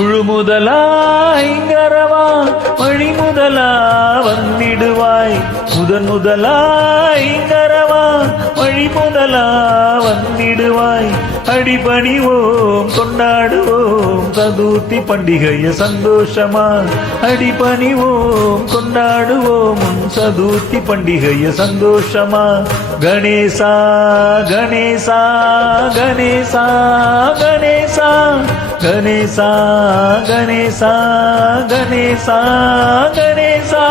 முழு முதலாய்ங்கரவா வழி முதலா வந்திடுவாய் முதலாய்ங்கரவா வழி முதலா வந்திடுவாய் அடிபணிவோம் கொண்டாடுவோம் சதுர்த்தி பண்டிகைய சந்தோஷமா அடிபணிவோம் கொண்டாடுவோம் சதுர்த்தி பண்டிகைய சந்தோஷமா கணேசா கணேசா கணேசா கணேசா கணேசா கணேசா கணேசா கணேசா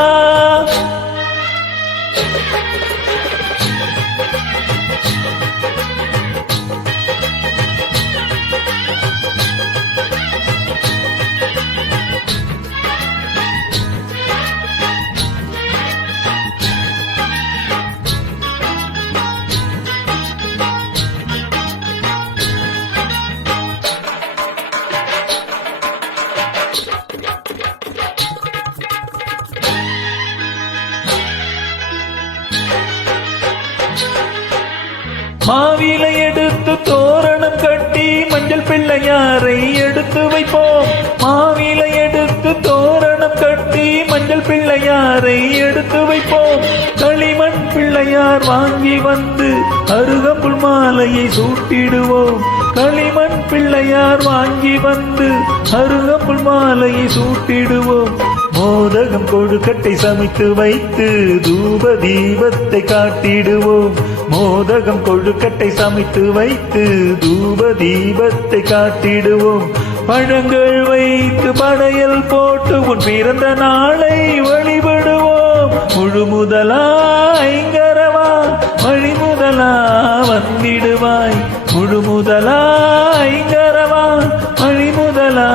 மாவிலை எடுத்து தோரணம் கட்டி மஞ்சள் பிள்ளையாரை எடுத்து வைப்போம் மாவிலை எடுத்து தோரணம் கட்டி மஞ்சள் பிள்ளையாரை எடுத்து வைப்போம் களிமண் பிள்ளையார் வாங்கி வந்து அருகம்புல் மாலையை சூட்டிடுவோம் களிமண் பிள்ளையார் வாங்கி வந்து அருகம்புல் மாலையை சூட்டிடுவோம் மோதகம் கொழுக்கட்டை சமைத்து வைத்து தூப தீபத்தை காட்டிடுவோம் மோதகம் கொழுக்கட்டை சமைத்து வைத்து தூப தீபத்தை காட்டிடுவோம் பழங்கள் வைத்து படையல் போட்டு உன் பிறந்த நாளை வழிபடுவோம் முழு முதலாய்ங்கரவா வழி முதலா வந்திடுவாய் முழு முதலாய்ங்கரவா வழி முதலா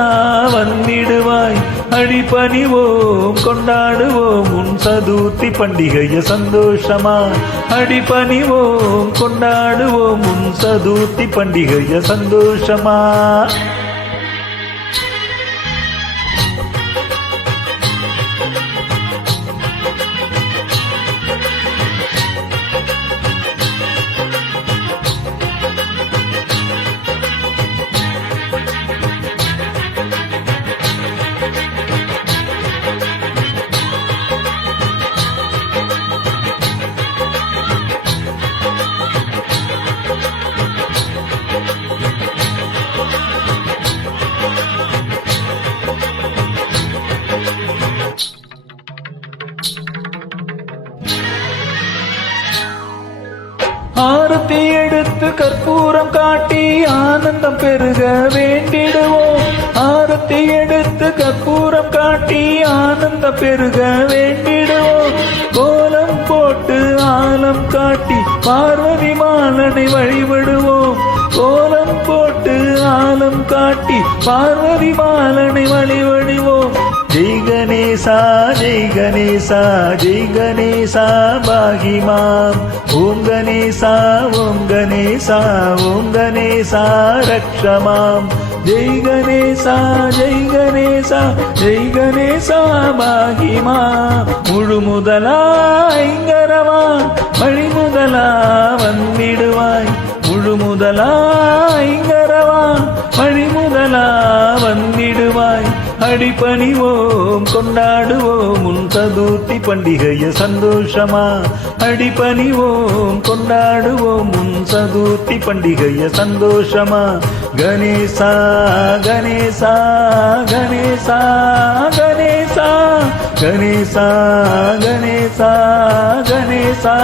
வந்திடுவாய் அடிபணிவோம் கொண்டாடுவோம் உன் சதுர்த்தி பண்டிகைய சந்தோஷமா அடிபணிவோம் கொண்டாடுவோம் உன் சதுர்த்தி பண்டிகைய சந்தோஷமா ஆரத்தி எடுத்து கற்பூரம் காட்டி ஆனந்தம் பெருக வேண்டிடுவோம் ஆரத்தி எடுத்து கற்பூரம் காட்டி ஆனந்தம் பெருக வேண்டிடுவோம் கோலம் போட்டு ஆலம் காட்டி பார்வதி மாலனை வழிபடுவோம் கோலம் போட்டு ஆலம் காட்டி பார்வதி மாலனை வழிபடுவோம் ஜெய் கணேசா ஜெய் கணேசா ஜெய் கணேசா பாகிமாம் ஓம் கணேசா ஓம் கணேசா ஓம் கணேசா ரக்ஷமாம் ஜெய் கணேசா ஜெய் கணேசா ஜெய் கணேசா பாகிமா முழு முதலாய்ங்கரவா வழி முதலா வந்திடுவாய் முழு முதலாய்ங்கரவா வழி முதலா வந்திடுவாய் அடிபணிவோம் கொண்டாடுவோம் உன் சதுர்த்தி பண்டிகைய சந்தோஷமா அடிபணிவோம் கொண்டாடுவோம் உன் சதுர்த்தி பண்டிகைய சந்தோஷமா கணேசா கணேசா கணேசா கணேசா கணேசா கணேசா கணேசா